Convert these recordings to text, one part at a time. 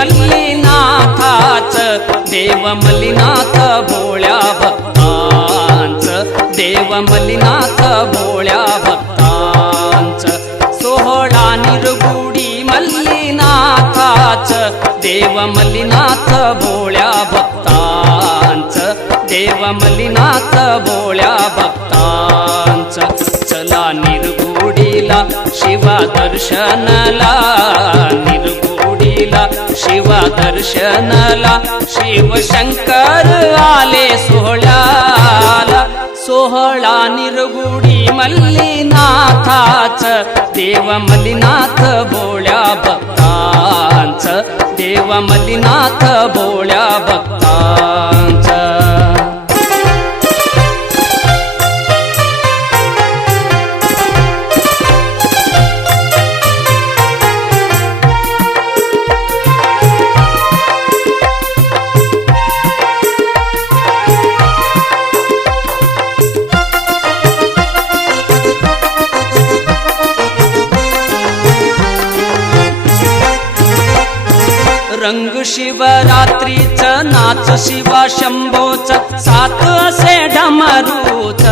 मल्लीनाथाच, देव मल्लीनाथ भोळ्या भक्तांच, देव मल्लीनाथ भोळ्या भक्तांच. सोहळा निरगुडी मल्लीनाथाच, देव मल्लीनाथ भोळ्या भक्तांच, देव मल्लीनाथ भोळ्या भक्तांच. चला निरगुडीला शिवा दर्शनला, निरगुडीला शिवा दर्शनला, शिवशंकर आले सोहळ्याला. सोहळा निरगुडी मल्लीनाथाच, देव मल्लीनाथ भोळ्या भक्तांच, देव मल्लीनाथ भोळ्या भक्तांच. रंग शिवरात्रीच, नाच शिवा शंभोच, सात असे डमरूच.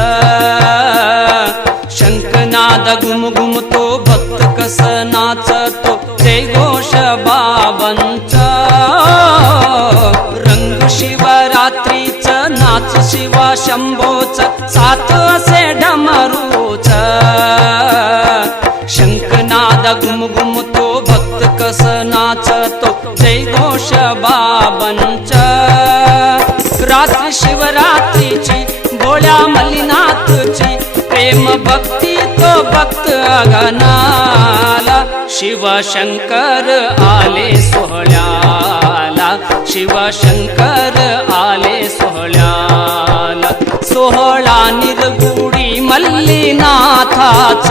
शंखनाद घुमघुमतो, भक्त कस नाचतो, जय घोष बाबांचा. रंग शिवरात्रीच, नाच शिवा शंभोच, सात असे डमरूच. शंखनाद घुमघुमतो, भक्त कस नाचतो, जय घोष बाबांचा. रात्री शिवरात्रीची, भोळ्या मल्लीनाथची, प्रेम भक्ती तो भक्त अगनाला. शिवशंकर आले सोहळ्याला, शिवशंकर आले सोहळ्याला. सोहळा निरगुडी मल्लीनाथाच,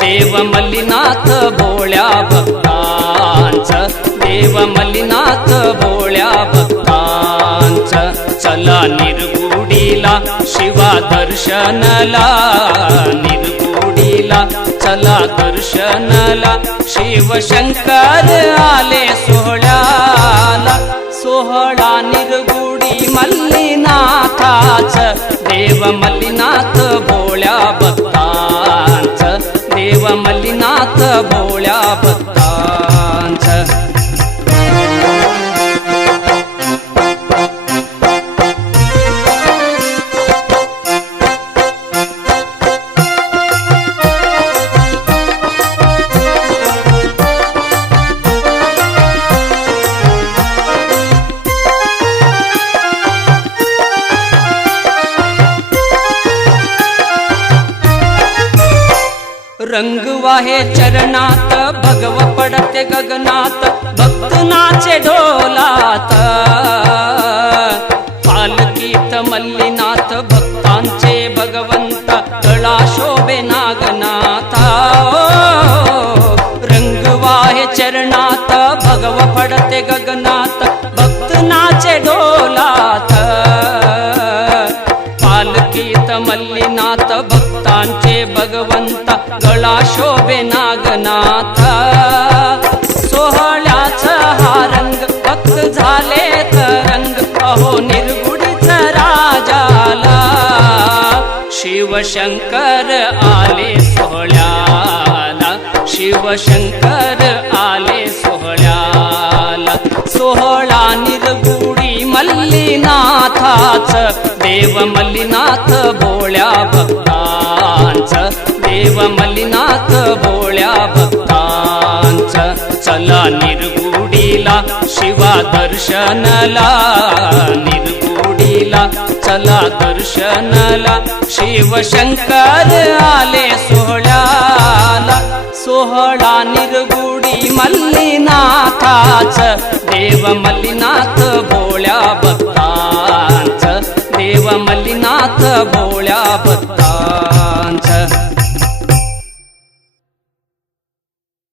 देव मल्लीनाथ भोळ्या भक्तांच, देव मल्लीनाथ भोळ्या भक्तांच. चला निरगुडीला शिवा दर्शनला, निरगुडीला चला दर्शनला, शिवशंकर आले सोहळ्याला. सोहळा निरगुडी मल्लीनाथाच, देव मल्लीनाथ भोळ्या भक्तांच, देव मल्लीनाथ भोळ्या भक्तांच. रंग वाहे चरणात, भगव पडते गगनात, भक्त नाचे ढोलात. पालकीत मल्लीनाथ भक्तांचे भगवंत, तळा शोभे नागनाथा. रंग वाहे चरणात, भगव पडते गगनात, भक्त नाचे ढोलात. पालकीत मल्लीनाथ भक्तांचे भगवंत, गळा शोभे नागनाथ. सोहळ्याच हा रंग, भक्त झाले तरंग, अहो निरगुडीच राजाला. शिवशंकर आले सोहळ्याला, शिवशंकर आले सोहळ्याला. सोहळा निरगुडी मल्लीनाथाच, देव मल्लीनाथ भोळ्या भक्तांच, देव मल्लीनाथ भोळ्या भक्तांच. चला निरगुडीला शिवा दर्शनला, निरगुडीला चला दर्शनला, शिवशंकर आले सोहळ्याला. सोहळा निरगुडी मल्लीनाथाच, देव मल्लीनाथ भोळ्या भक्तांच, देव मल्लीनाथ भोळ्या भक्तांच.